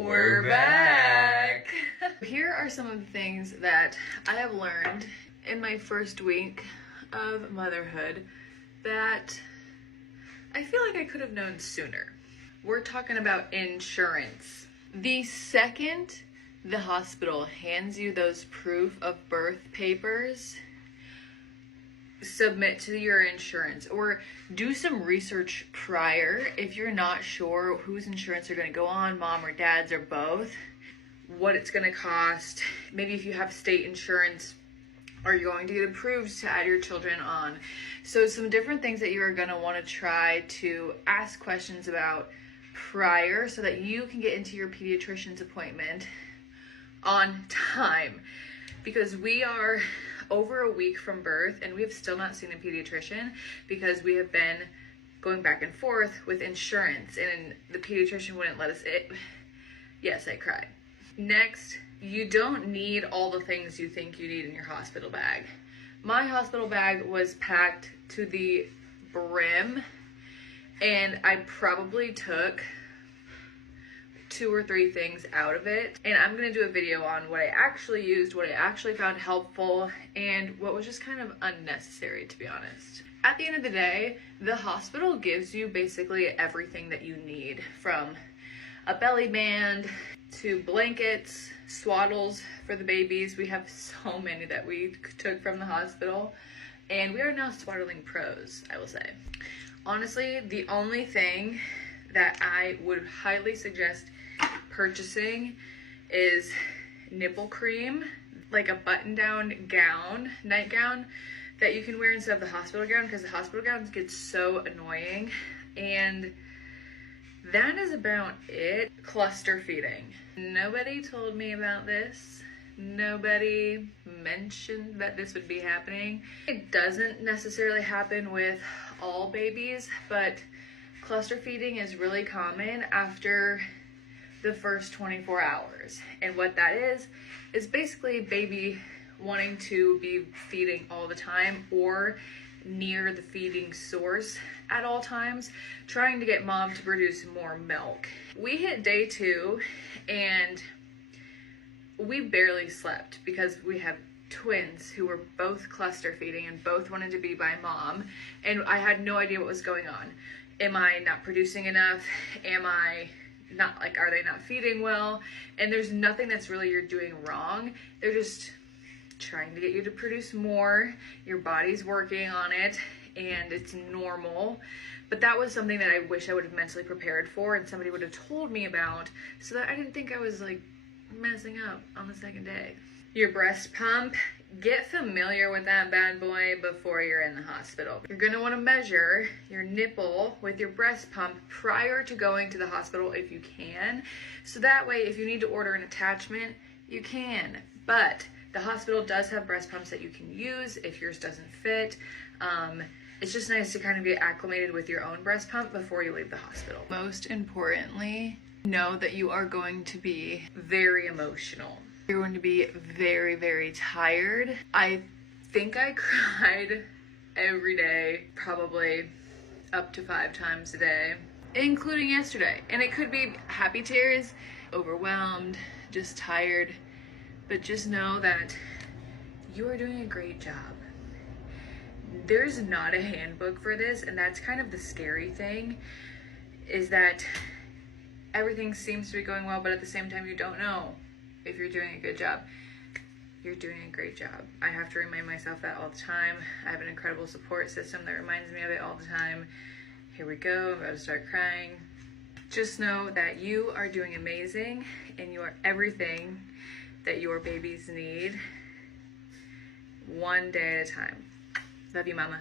We're back! Here are some of the things that I have learned in my first week of motherhood that I feel like I could have known sooner. We're talking about insurance. The second the hospital hands you those proof of birth papers, submit to your insurance or do some research prior if you're not sure whose insurance are going to go on, mom or dad's or both, what it's going to cost. Maybe if you have state insurance, are you going to get approved to add your children on? So some different things that you're going to want to try to ask questions about prior so that you can get into your pediatrician's appointment on time, because we are over a week from birth and we have still not seen a pediatrician because we have been going back and forth with insurance and the pediatrician wouldn't let us in. Yes, I cried. Next, you don't need all the things you think you need in your hospital bag. My hospital bag was packed to the brim and I probably took 2 or 3 things out of it, and I'm gonna do a video on what I actually used, what I actually found helpful, and what was just kind of unnecessary, to be honest. At the end of the day, the hospital gives you basically everything that you need, from a belly band to blankets, swaddles for the babies. We have so many that we took from the hospital, and we are now swaddling pros, I will say. Honestly, the only thing that I would highly suggest purchasing is nipple cream, like a button-down gown, nightgown that you can wear instead of the hospital gown, because the hospital gowns get so annoying. And that is about it. Cluster feeding. Nobody told me about this. Nobody mentioned that this would be happening. It doesn't necessarily happen with all babies, but cluster feeding is really common after the first 24 hours. And what that is basically baby wanting to be feeding all the time or near the feeding source at all times, trying to get mom to produce more milk. We hit day 2 and we barely slept because we have twins who were both cluster feeding and both wanted to be by mom, and I had no idea what was going on. Am I not producing enough? Am I not, like, are they not feeding well? And there's nothing that's really you're doing wrong. They're just trying to get you to produce more. Your body's working on it and it's normal. But that was something that I wish I would have mentally prepared for and somebody would have told me about so that I didn't think I was like messing up on the second day. Your breast pump, get familiar with that bad boy before you're in the hospital. You're gonna wanna measure your nipple with your breast pump prior to going to the hospital if you can. So that way, if you need to order an attachment, you can. But the hospital does have breast pumps that you can use if yours doesn't fit. It's just nice to kind of get acclimated with your own breast pump before you leave the hospital. Most importantly, know that you are going to be very emotional. You're going to be very, very tired. I think I cried every day, probably up to 5 times a day, including yesterday. And it could be happy tears, overwhelmed, just tired. But just know that you are doing a great job. There's not a handbook for this, and that's kind of the scary thing, is that everything seems to be going well, but at the same time you don't know if you're doing a good job. You're doing a great job. I have to remind myself that all the time. I have an incredible support system that reminds me of it all the time. Here we go, I'm about to start crying. Just know that you are doing amazing and you are everything that your babies need, one day at a time. Love you, mama.